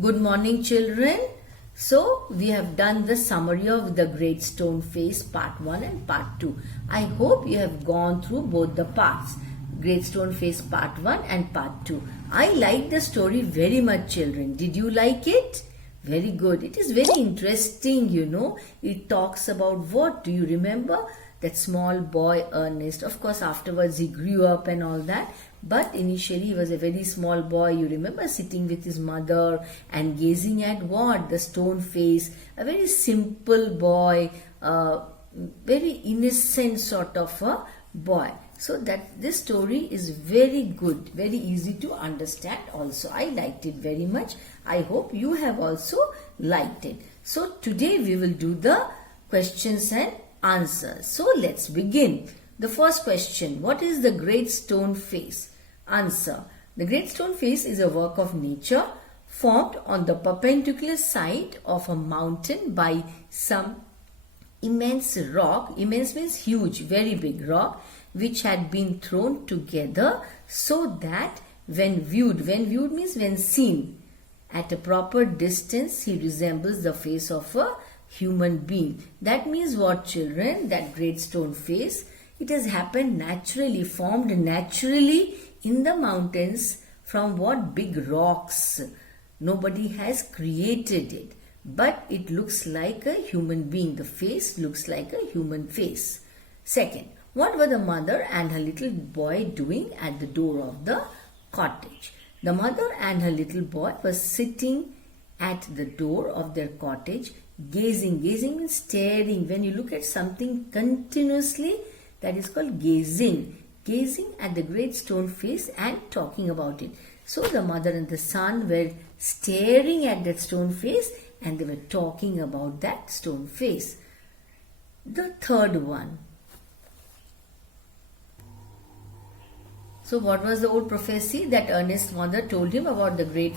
Good morning, children. So, we have done the summary of the Great Stone Face part 1 and part 2. I hope you have gone through both the parts, Great Stone Face part 1 and part 2. I like the story very much, children. Did you like it? Very good. It is very interesting, It talks about what? Do you remember? That small boy Ernest. Of course, afterwards he grew up and all that. But initially he was a very small boy. You remember sitting with his mother and gazing at what? The stone face. A very simple boy, very innocent sort of a boy. So that this story is very good, very easy to understand also. I liked it very much. I hope you have also liked it. So today we will do the questions and answers. So let's begin. The first question, what is the Great Stone Face? Answer. The Great Stone Face is a work of nature formed on the perpendicular side of a mountain by some immense rock. Immense means huge, very big rock, which had been thrown together so that when viewed means when seen at a proper distance, he resembles the face of a human being. That means what, children? That Great Stone Face, it has happened naturally, formed naturally in the mountains from what? Big rocks. Nobody has created it, but it looks like a human being. The face looks like a human face. Second, what were the mother and her little boy doing at the door of the cottage? The mother and her little boy were sitting at the door of their cottage, gazing. Gazing means staring. When you look at something continuously, that is called gazing. Gazing at the Great Stone Face and talking about it. So the mother and the son were staring at that stone face and they were talking about that stone face. The third one. So what was the old prophecy that Ernest's mother told him about the great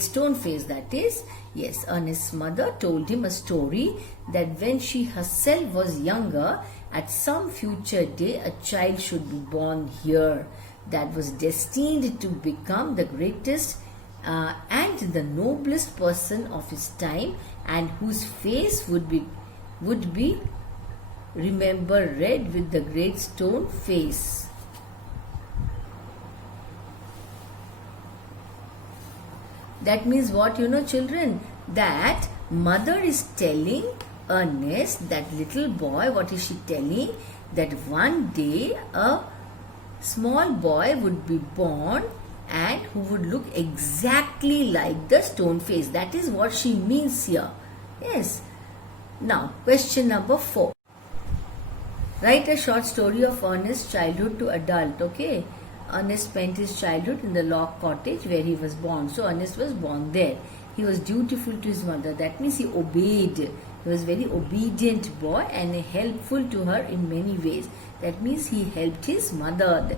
stone face, that is? Yes, Ernest's mother told him a story that when she herself was younger, at some future day, a child should be born here that was destined to become the greatest and the noblest person of his time, and whose face would be remembered red with the great stone face. That means what, children? That mother is telling Ernest, that little boy, what is she telling? That one day a small boy would be born and who would look exactly like the stone face. That is what she means here. Yes. Now, question number 4. Write a short story of Ernest's childhood to adult. Okay. Ernest spent his childhood in the log cottage where he was born. So Ernest was born there. He was dutiful to his mother. That means he obeyed. He was a very obedient boy and helpful to her in many ways. That means he helped his mother.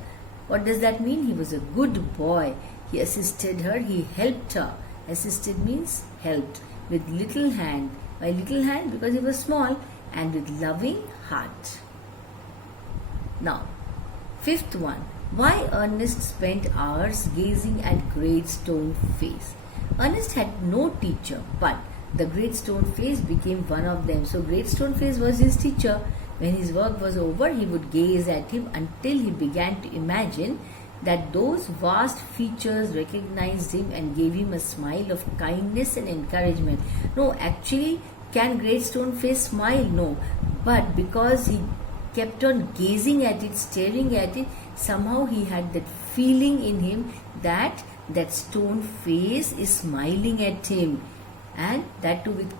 What does that mean? He was a good boy. He assisted her. He helped her. Assisted means helped. With little hand. By little hand because he was small, and with loving heart. Now, fifth one. Why Ernest spent hours gazing at Great Stone Face? Ernest had no teacher, but the Great Stone Face became one of them. So Great Stone Face was his teacher. When his work was over, he would gaze at him until he began to imagine that those vast features recognized him and gave him a smile of kindness and encouragement. No, actually, can Great Stone Face smile? No. But because he kept on gazing at it, staring at it, somehow he had that feeling in him that that stone face is smiling at him, and that too with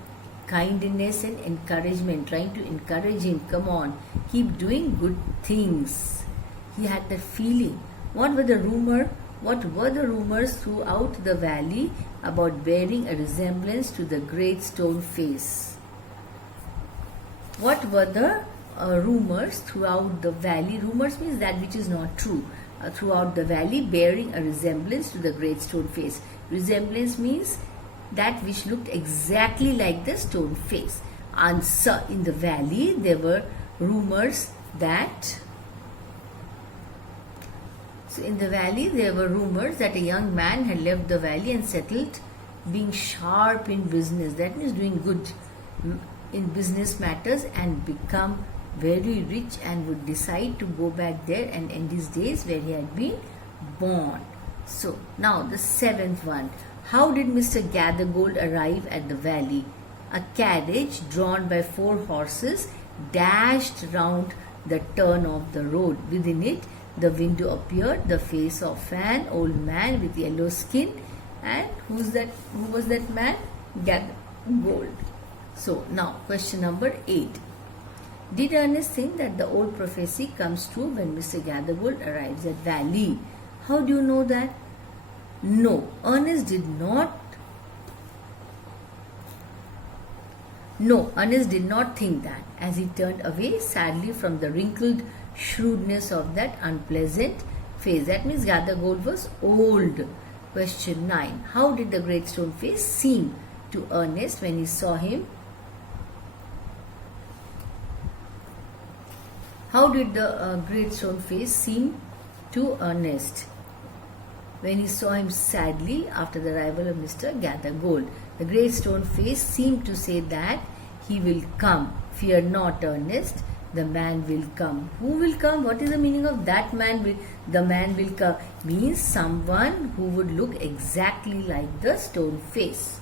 kindness and encouragement, trying to encourage him. Come on, keep doing good things. He had that feeling. What were the rumors throughout the valley about bearing a resemblance to the Great Stone Face? What were the rumors throughout the valley? Rumors means that which is not true. Throughout the valley, bearing a resemblance to the Great Stone Face. Resemblance means that which looked exactly like the stone face. Answer. In the valley, there were rumors that So in the valley, there were rumors that a young man had left the valley and settled being sharp in business, that means doing good in business matters, and become very rich and would decide to go back there and end his days where he had been born. So now the seventh one. How did Mr. Gathergold arrive at the valley? A carriage drawn by 4 horses dashed round the turn of the road. Within it, the window appeared, the face of an old man with yellow skin. And who was that man? Gathergold. So now question number 8. Did Ernest think that the old prophecy comes true when Mr. Gathergold arrives at valley? How do you know that? No, Ernest did not think that, as he turned away sadly from the wrinkled shrewdness of that unpleasant face. That means Gathergold was old. Question 9. How did the great stone face seem to Ernest when he saw him? How did the great stone face seem to Ernest when he saw him sadly after the arrival of Mr. Gathergold? The great stone face seemed to say that he will come. Fear not, Ernest. The man will come. Who will come? What is the meaning of that man will? The man will come means someone who would look exactly like the stone face.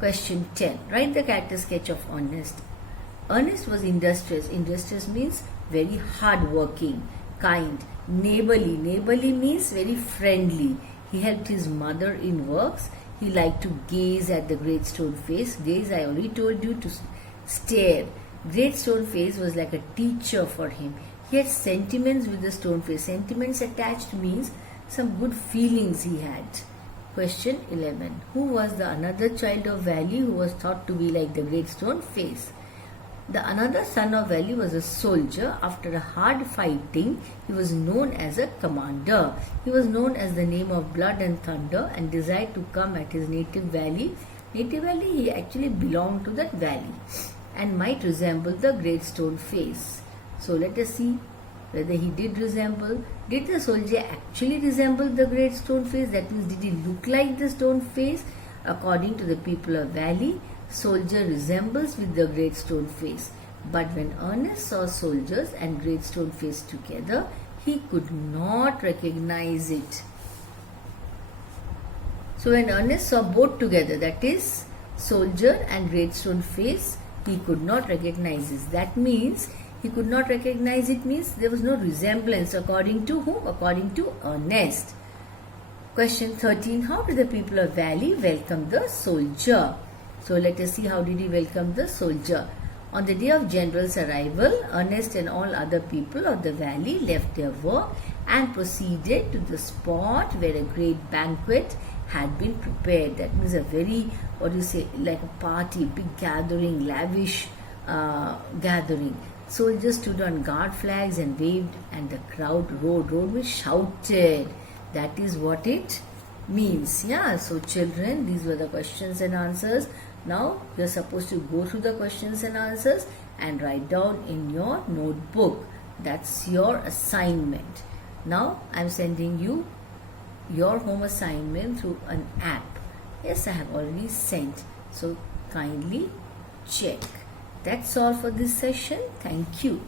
Question 10. Write the character sketch of Ernest. Ernest was industrious. Industrious means very hard-working, kind, neighborly. Neighborly means very friendly. He helped his mother in works. He liked to gaze at the great stone face. Gaze, I already told you, to stare. Great stone face was like a teacher for him. He had sentiments with the stone face. Sentiments attached means some good feelings he had. Question 11. Who was the another child of Valley who was thought to be like the great stone face? The another son of Valley was a soldier. After a hard fighting, he was known as a commander. He was known as the name of Blood and Thunder and desired to come at his native valley. Native valley, he actually belonged to that valley and might resemble the great stone face. So let us see whether he did resemble. Did the soldier actually resemble the great stone face? That means, did he look like the stone face? According to the people of Valley, soldier resembles with the great stone face. But when Ernest saw soldiers and great stone face together, he could not recognize it. So when Ernest saw both together, that is soldier and great stone face, he could not recognize it. That means he could not recognize it means there was no resemblance. According to whom? According to Ernest. Question 13. How did the people of Valley welcome the soldier? So let us see how did he welcome the soldier. On the day of General's arrival, Ernest and all other people of the valley left their work and proceeded to the spot where a great banquet had been prepared. That means a very, like a party, big gathering, lavish gathering. Soldiers stood on guard flags and waved, and the crowd roared. Roared means shouted. That is what it means. Yeah, so children, these were the questions and answers. Now you are supposed to go through the questions and answers and write down in your notebook. That's your assignment. Now I am sending you your home assignment through an app. Yes, I have already sent. So kindly check. That's all for this session. Thank you.